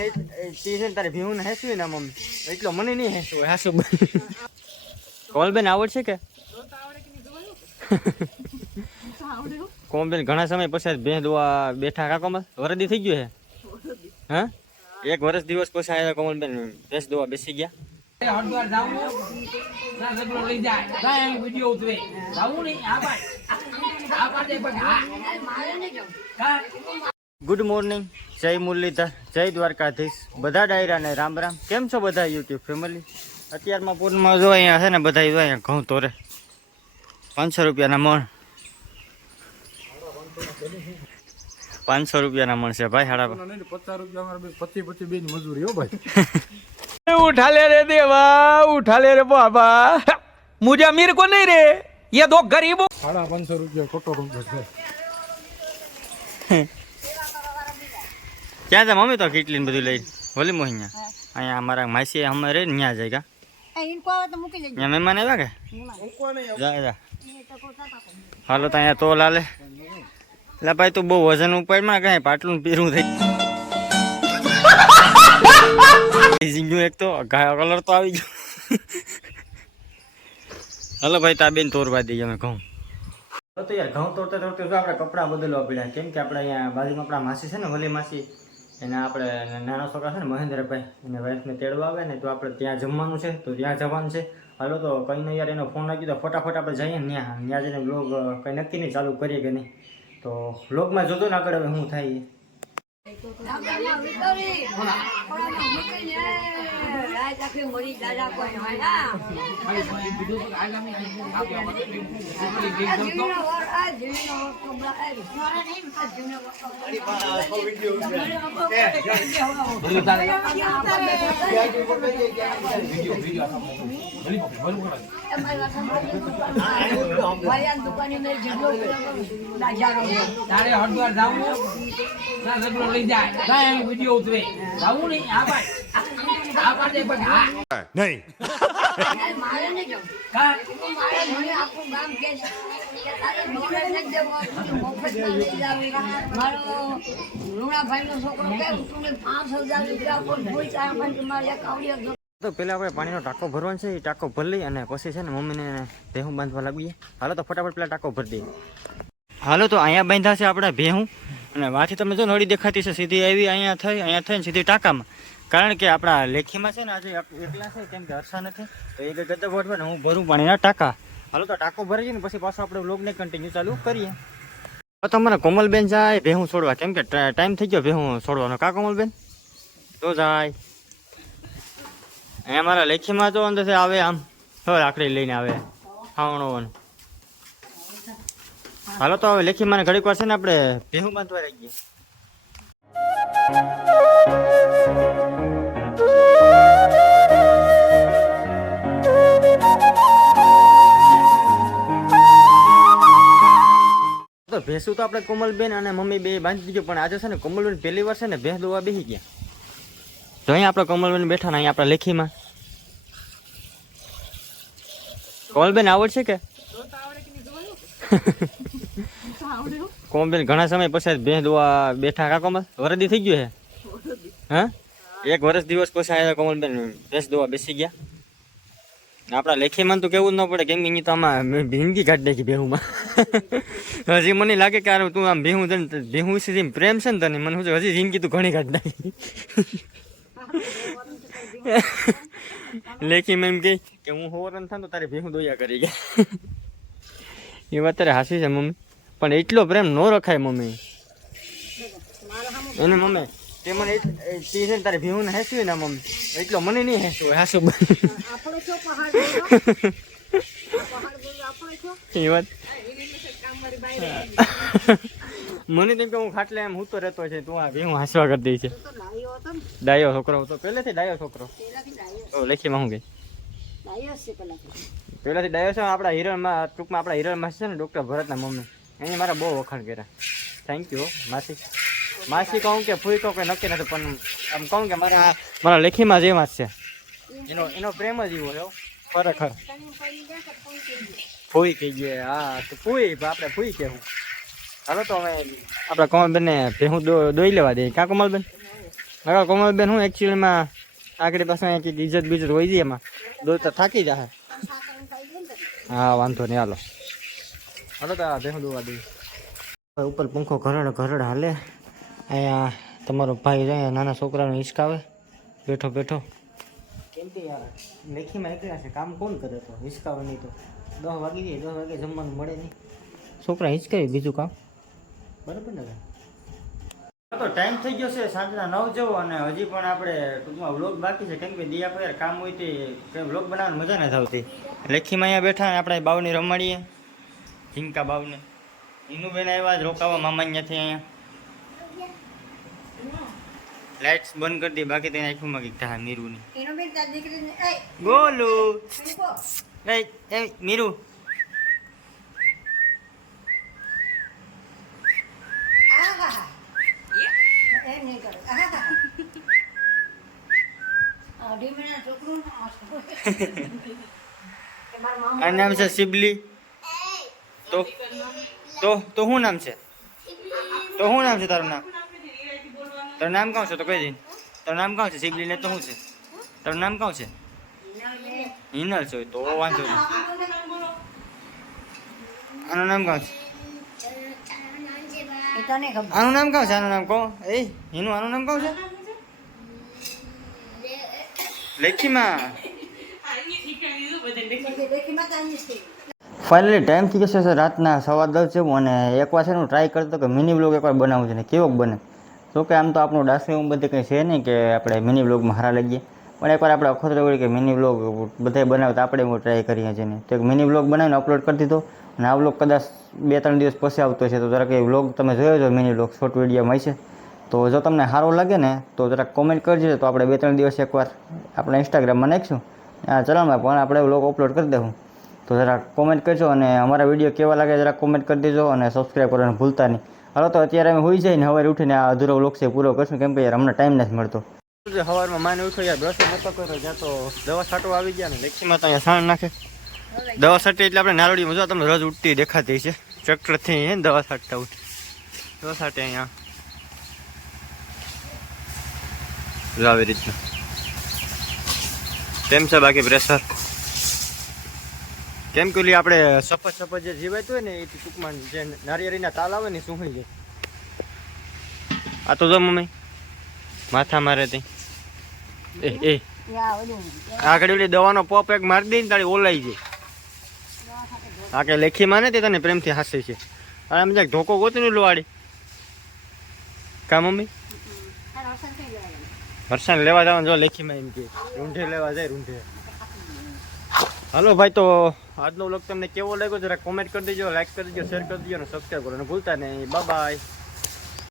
ને તારે ભીવું ને હેસવી ને મમ્મી. એટલો મને નહીં હેસવું હાસુ કોમલબેન આવડશે કે? કોમલબેન ઘણા સમય પછી ભેં દોવા બેઠા કા કોમલ? વરદી થઈ ગયું હે? હા? એક વર્ષ દિવસ પછી આયા કોમલબેન ભેંસ દોવા બેસી ગયા. આ ગુડ મોર્નિંગ જય મુરલીધર જય દ્વારકાધીશ. બધા ડાયરા ને રામ રામ. કેમ છો બધા યુટ્યુબ ફેમિલી અત્યારમાં પૂરમાં જો અહીંયા છે ને બધા જો અહીંયા ઘઉં તોરે. પાંચસો રૂપિયાના મણ. પાંચસો રૂપિયાના મણ છે ભાઈ હાડા પચાસ રૂપિયા મજૂરી ઉઠાલે રે દેવા ઉઠાલે રે બાબા. મુજા મીર કો નહીં રે? યે દો ગરીબો. સાડા પાંચસો રૂપિયા ખોટો રૂપિયા ક્યાં છે મમ્મી તો કેટલી બધું લઈ બોલી મો અહીંયા અહીંયા અમારા માસી અમે રે ત્યાં જાય કા. ઇनको આવે તો મૂકી દેજો. અહીંયા મહેમાન આવ્યા કે? જા જા. હાલો તો અહીંયા તો લાલે એટલે ભાઈ તું બહુ વજન ઉપાડમાં કઈ પાટલું પીરું થઈ ઝીંગ્યું એક તો કલર તો આવી ગયો. હાલો ભાઈ તા બેન તોરવા દઈએ અમે ઘઉં. તો યાર ઘઉં તોડતા તોડતા આપણે કપડાં બદલવા પડ્યા. કેમ કે આપણે અહીંયા બાજુમાં આપણા માસી છે ને વલી માસી એને આપણે નાના છોકરા છે ને મહેન્દ્રભાઈ, એને વાઈફને તેડવા આવે ને તો આપણે ત્યાં જમવાનું છે, તો ત્યાં જવાનું છે. હાલો તો કંઈ યાર, એનો ફોન લાગ્યો તો ફટાફટ આપણે જઈએ ને ત્યાં. ત્યાં જઈને બ્લોગ કંઈ નક્કી નહીં, ચાલુ કરીએ કે નહીં. તો બ્લોગમાં જોતો ને આગળ હવે શું થાય એ. તારે હરિદ્વાર જાવું ના લઈ જાય. જાય અહીં વીડિયો ઉતરે. જાવું નહીં. આ ભાઈ. આ પાડે પછી હા. હા તો પેલા આપણે પાણીનો ટાંકો ભરવાનો છે એ ટાંકો ભરી લઈ અને પછી છે ને મમ્મીને ભેહું બાંધવા લાગીએ. હાલો તો ફટાફટ પેલા ટાંકો ભરી દઈએ. હાલો તો અહીંયા બાંધ્યા છે આપણે ભેહું. અને વાથી તમે જો નળી દેખાતી છે, સીધી આવી, અહીંયા થઈ, અહીંયા થઈને સીધી ટાંકામાં. કારણ કે આપણા લેખીમાં છે ને આજે એકલા છે, કેમ કે હરસા નથી, તો એ ગદ્દા ભરવા હું ભરું પાણીના ટાંકા. હાલો તો ટાંકો ભરી જઈને પછી પાછો આપણે વ્લોગને કન્ટિન્યુ ચાલુ કરીએ. તો તમારે કોમલબેન જાય, ભેહું છોડવા. કેમ કે ટાઈમ થઈ ગયો ભેહું છોડવાનો. કા કોમલબેન? તો જાય. અહીંયા મારા લેખીમાં તો અંદર આવે આમ. હવે લાકડી લઈને આવે. ખાવણો હાલો તો હવે લેખી મને ઘડીક વાર છે ને આપણે ભેહું બાંધવા રહી ગયા તો ભેંસું તો આપણે કોમલબેન અને મમ્મી બે બાંધી દીધું, પણ આજે છે ને કોમલબેન પહેલી વાર છે ને ભેંસ દોવા બેસી ગયા. તો અહીંયા આપણે કોમલબેન બેઠા ને અહીંયા આપણા લેખીમાં. કોમલબેન આવડશે કે? કોમલબેન ઘણા સમય પછી ભેં દોવા બેઠા કાકોમાં વરદી થઈ ગયું છે હા? એક વર્ષ દિવસ પછી આવ્યા કોમલબેન ભેંસ દોવા બેસી ગયા. આપણા લેખીમાં તો કેવું જ ન પડે કેમ કે તો આમાં ભીંગી કાઢી નાખી ભેહુમાં. હજી મને લાગે કે આ તું આમ ભેહું તને ભેહું વિશે પ્રેમ છે ને તને મને શું હજી જિંદગી તું ઘણી કાઢી નાખી. લેખીમાં એમ કહી કે હું હોવરન થાય તો તારે ભેહું દોયા કરી ગયા. એ વાત તારે હાસી છે મમ્મી. પણ એટલો પ્રેમ ન રખાય મમ્મી. એને મમ્મી તે મને તે છે તારે ભેહું ને હેસવી ને મમ્મી. એટલો મને નહીં હેસવું હાસુ એ વાત. મને તેમ કે હું ખાટલે એમ હું તો રહેતો છે તું આ ભેહું હાસવા કરી દઈ છે ડાયો છોકરો હતો પહેલેથી ડાયો છોકરો. લેખીમાં હું ગઈ? પહેલાથી. ડાયો છે આપણા હિરણમાં ટૂંકમાં આપણા હિરણમાં છે ને ડૉક્ટર ભરતના મમ્મી. એને મારા બહુ વખાણ કર્યા. થેન્ક યુ માસી. માસી કહું કે ફૂઈ કહું કંઈ નક્કી નથી, પણ આમ કહું કે મારા મારા લેખીમાં જેવા જ છે. એનો એનો પ્રેમ જ એવો એવો ખરેખર. ફૂઈ કહી ગયે, હા, તો ફૂઈ આપણે ફૂઈ કહેવું. હાલો તો અમે આપણા કોમલબેનને ભેહું દોઈ લેવા દઈએ. કાં કોમલબેન? હવે કોમલબેન હું એકચ્યુઅલીમાં આગળ પાસે કંઈક ઇજ્જત બીજત હોય છે એમાં. દોડતા થાકી જાય હા, વાંધો નહીં, હાલો. હાલો તો આ ભેહું દોવા ઉપર પંખો ઘરડ ઘરડ હાલે. અહીંયા તમારો ભાઈ જાય નાના છોકરાનો હિસકાવે બેઠો બેઠો. કેમ કે યાર લેખીમાં એકલા છે કામ કોણ કરે તો? હિસકાવે નહીં તો. દસ વાગી જાય દસ વાગે જમવાનું મળે નહીં. છોકરા હિંચકાવી બીજું કામ? બરાબર ને તો ટાઈમ થઈ ગયો છે સાંજના નવ જેવો અને હજી પણ આપણે ટૂંકમાં વ્લોગ બાકી છે. કેમ કે દિયા આપણે કામ હોય તે વ્લોગ બનાવવાની મજા નથી આવતી. લેખીમાં અહીંયા બેઠા અને આપણે બાવની રમાડીએ. ઝીંકા બાવને એનું બેન આવ્યા જ રોકાવા મામા અહીંયાથી અહીંયા. લાઇટ્સ બંધ કરી દે બાકી તેને આંખમાં કંઈક થાય મીરુની તાર ગોલુ એ! એ મીરુ આહાહા. એમ નહીં કરે. આહાહા. અઢી મહિના છોકરું ને આ છોકરું. કે મારા મામા આ નામ છે શિબલી. તો તો તો શું નામ છે? તો શું નામ છે તારું નામ? તારું નામ કહું છે? તો કહી દઈ તારું નામ કાં છે? શિબલીને તો શું છે? તારું નામ કહું છે? હિનલ છે. તો વાંધો નહીં. આનું નામ કાં છે? આનું નામ કાં છે? આનું નામ કહો. એ એનું આનું નામ કહું છે? લેખીમાં. દેખી માતા છે. ફાઇનલી ટાઈમ થઈ જશે સર. રાતના સવા દસ જેવું અને એકવાર છે હું ટ્રાય કરતો કે મિની બ્લોગ એકવાર બનાવવું છે ને કેવો બને. તો કે આમ તો આપણું ડાસી એવું બધું કંઈ છે નહીં કે આપણે મિની બ્લોગમાં હારા લઈએ પણ એકવાર આપણે અખતરો કરી કે મિની બ્લોગ બધાય બનાવતા આપણે એવું ટ્રાય કરીએ છીએ તો એક મિની બ્લોગ બનાવીને અપલોડ કરી દીધો અને આ બ્લોગ કદાચ બે ત્રણ દિવસ પછી આવતો છે તો જરાક એ બ્લોગ તમે જોયો છો મિની બ્લોગ શોર્ટ વિડીયોમાં છે તો જો તમને સારો લાગે ને, તો જરાક કોમેન્ટ કરજો. તો આપણે બે ત્રણ દિવસ એકવાર આપણે ઇન્સ્ટાગ્રામમાં નાખીશું. આ ચલામાં પણ આપણે બ્લોગ અપલોડ કરી દઉં તો જરા કોમેન્ટ કરજો અને અમારા વીડિયો કેવા લાગે જરા કોમેન્ટ કરી દેજો અને સબસ્ક્રાઈબ કરવાનું ભૂલતા નહીં. હાલો, તો અત્યારે અમે હોઈ જઈને સવારે ઉઠીને આ અધૂરો વ્લોગ છે પૂરો કરશું, કેમ કે યાર અમને ટાઈમ નથી મળતો. સવારમાં માને ઉઠો યાર બ્રશ નતો કર્યો, જ્યાં તો દવા છાંટવા આવી ગયા ને લેખીમાં તો અહીંયા સાણ નાખે. દવા છાંટી એટલે આપણે નારોડી મજા તમને રોજ ઉઠતી દેખાતી છે ટ્રેક્ટરથી અહીંયા દવા છાંટતા ઉઠી. દવા છાંટે અહીંયા. આવી રીતના. કેમ છે બાકી પ્રેશર કેમ કે ઓલી આપણે સફજ સફજ જે જીવાતું હોય ને એ ટૂંકમાં જે નારિયેળીના તાલ આવે ને શું જાય. આ તો જો મમ્મી માથા મારે તે. એ એ. આગળ ઓલી દવાનો પોપ એક મારી દઈ ને તારી ઓલાઈ જાય. આ કે લેખી માને તે તને પ્રેમથી હાસે છે. અને આમ જરાક ધોકો ગોતનું લોવાડી કા મમ્મી? વરસાદ લેવા જવાનું જો લેખીમાં એમ કે. રૂંઢે લેવા જાય રૂંઢે. હાલો ભાઈ, તો આજનો વ્લોગ તમને કેવો લાગ્યો? જરા કોમેન્ટ કરી દેજો લાઈક કરી દેજો શેર કરી દેજો અને સબસ્ક્રાઈબ કરવાનું ભૂલતા નહીં. Bye bye